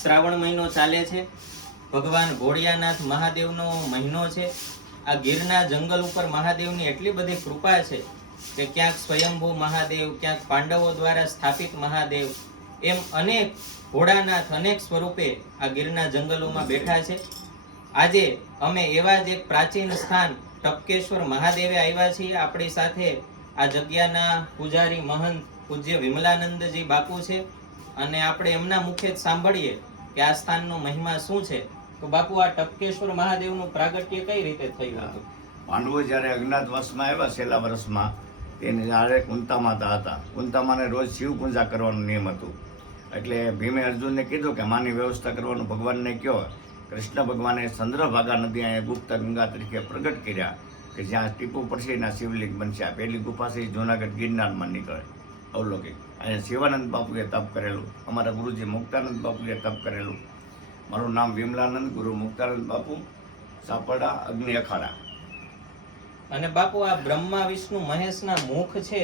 શ્રાવણ મહિનો ચાલે છે. ભગવાન ભોળિયાનાથ મહાદેવનો મહિનો છે. આ ગીરના જંગલ ઉપર મહાદેવની એટલી બધી કૃપા છે કે ક્યાંક સ્વયંભૂ મહાદેવ, ક્યાંક પાંડવો દ્વારા સ્થાપિત મહાદેવ, એમ અનેક ભોળાનાથ અનેક સ્વરૂપે આ ગીરના જંગલોમાં બેઠા છે. આજે અમે એવા જ એક પ્રાચીન સ્થાન ટપકેશ્વર મહાદેવે આવ્યા છીએ. આપણી સાથે આ જગ્યાના પૂજારી મહંત પૂજ્ય વિમલાનંદજી બાપુ છે અને આપણે એમના મુખે જ સાંભળીએ કે આ સ્થાનનો મહિમા શું છે. તો બાપુ, આ ટપકેશ્વર મહાદેવનું પ્રાગટ્ય કઈ રીતે થયું હતું? પાંડવો જ્યારે અજ્ઞાતવાસમાં આવ્યા છેલ્લા વર્ષમાં, તેને જ્યારે કુંતા માતા હતા. કુંતા માને રોજ શિવ પૂજા કરવાનો નિયમ હતું. એટલે ભીમે અર્જુનને કીધું કે માની વ્યવસ્થા કરવાનું ભગવાનને કહો. કૃષ્ણ ભગવાને ચંદ્રભાગા નદી અહીંયા ગુપ્ત ગંગા તરીકે પ્રગટ કર્યા કે જ્યાં ટીપુ પડશે એના શિવલિંગ બનશે. આ પહેલી ગુફા છે જૂનાગઢ ગિરનારમાં નીકળે અવલૌકિક. અહીંયા શિવાનંદ બાપુએ તપ કરેલું, અમારા ગુરુજી મુક્તાનંદ બાપુએ તપ કરેલું. મારું નામ વિમલાનંદ, ગુરુ મુક્તાનંદ બાપુ, સાપડા અગ્નિ અખાડા. અને બાપુ, આ બ્રહ્મા વિષ્ણુ મહેશના મુખ છે,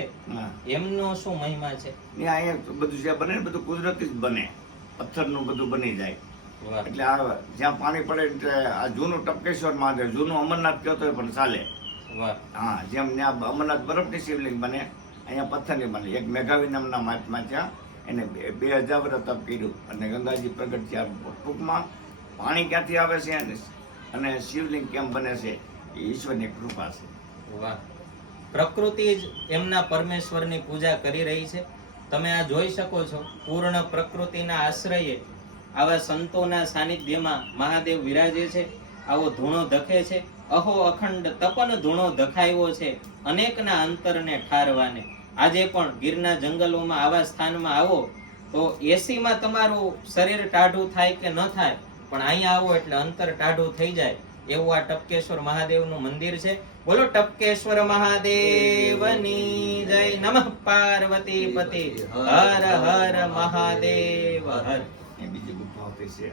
એમનો શું મહિમા છે? અહીંયા બધું જે બને ને બધું કુદરતી જ બને, પથ્થરનું બધું બની જાય. એટલે આ જ્યાં પાણી પડે એટલે આ જૂનું ટપકેશ્વર મહાદેવ, જૂનું અમરનાથ કહેતો હોય પણ ચાલે. હા, જેમ ત્યાં અમરનાથ બરફની શિવલિંગ બને, અહીંયા પથ્થરની બને. એક મેઘાવી નામના મહાત્મા ત્યાં એને 2000 વર્ષ તપ કર્યું અને ગંગાજી પ્રગટ થયા. ટૂંકમાં પાણી ક્યાંથી આવે છે અને શિવલિંગ કેમ બને છે એ ઈશ્વરની કૃપા છે. વાહ! પ્રકૃતિ જ એમના પરમેશ્વરની પૂજા કરી રહી છે. તમે આ જોઈ શકો છો, પૂર્ણ પ્રકૃતિના આશ્રયે આવા સંતોના સાનિધ્યમાં મહાદેવ વિરાજે છે. આવો ધૂણો ધખે છે, અહો અખંડ તપન ધૂણો ધખાયો છે અનેકના અંતરને ઠારવાને. આજે પણ ગીરના જંગલોમાં આવા સ્થાનમાં આવો તો એસીમાં તમારું શરીર ટાઢું થાય કે ન થાય, પણ અહીંયા આવો એટલે અંતર ટાઢું થઈ જાય એવું આ ટપકેશ્વર મહાદેવનું મંદિર છે. બોલો ટપકેશ્વર મહાદેવની જય. નમઃ પાર્વતી પતિ હર હર મહાદેવ હર. બીજી ગુફા છે.